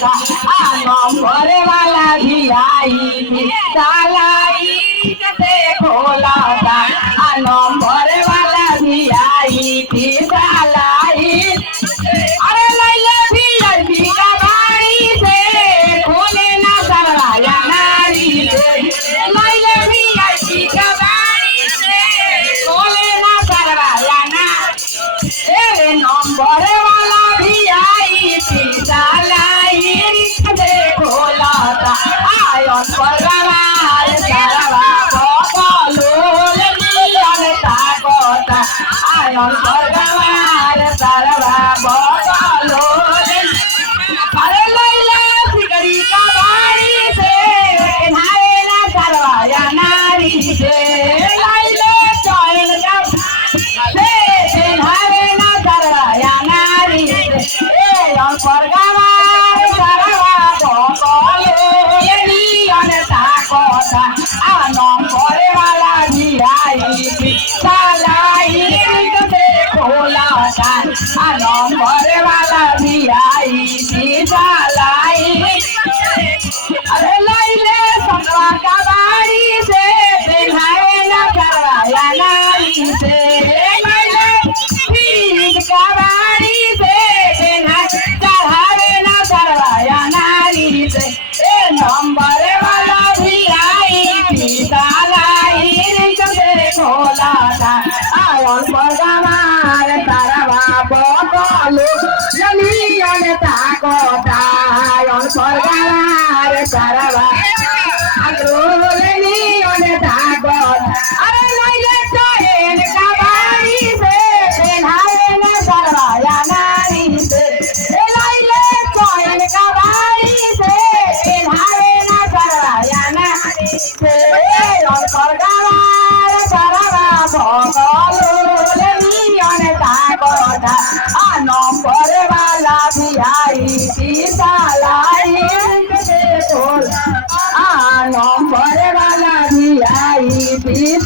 number वाला VIP सालाई से खोला था नंबर वाला वीआईपी सालाई अरे लैले वीआईपी का गाड़ी से खोले ना सरवाया नारी से लैले वीआईपी का गाड़ी से खोले ना सरवाया ना तेरे नंबर वाला वीआईपी सालाई से खोला था आयन पर गवार सरवा बगलोल नियन ताकता आयन पर गवार सरवा बगलोल अरे लैले सिगड़ी का गाड़ी से नारे ना सरवाया नारी से लैले चैन का से नारे ना सरवाया नारी से पर गवार सरवा बगलोल नियन ताकता नंबर वाला वीआईपी सालाई से खोला था नंबर वाला वीआईपी सालाई अरे लैले सकवा का बाड़ी से पहनाए ना करवाया नारी से लैले पीर का बाड़ी से पहनाए चढ़ावे ना करवाया नारी से नंबर वाला वीआईपी सालाई से खोला था आयन पर गवार सरवा बगलो नियन ताकता आयन पर गवार सरवा बगलोल नियन ताकता अरे लैले चैन का बाड़ी से पहनावे ना सरवाया नारी से लैले चैन का बाड़ी से पहनावे ना सरवाया नारी से पर गवार सरवा बगलोल नियन ताकता नंबर वाला वीआईपी सालाई से खोला नंबर वाला वीआईपी